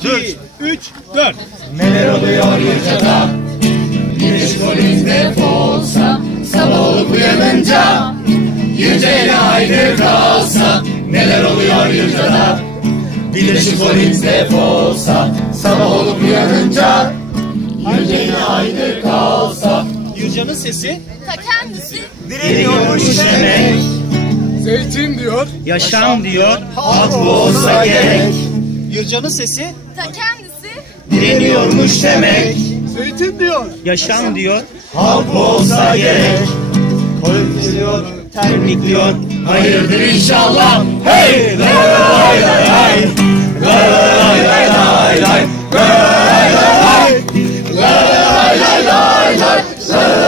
İki, üç, dört. Neler oluyor Yüce'da Güneş kolinde olsa Sabah olup uyanınca Yüce'yle aynı kalsa Neler oluyor Yüce'da Güneş kolinde olsa Sabah olup uyanınca Yüce'yle aynı kalsa. Yurcan'ın sesi. Ta kendisi. Direniyormuş demek. Zeytin diyor. Yaşam diyor. Halk bu olsa gerek Gürcan'ın sesi. Ta kendisi. Direniyormuş demek. Zeytin diyor. Yaşam, diyor. Halk olsa gerek. Koyun diyor. Termik diyor. Hayırdır inşallah. Hey! Lay lay lay lay. Lay lay lay lay lay. Lay lay lay lay. Lay lay lay lay lay.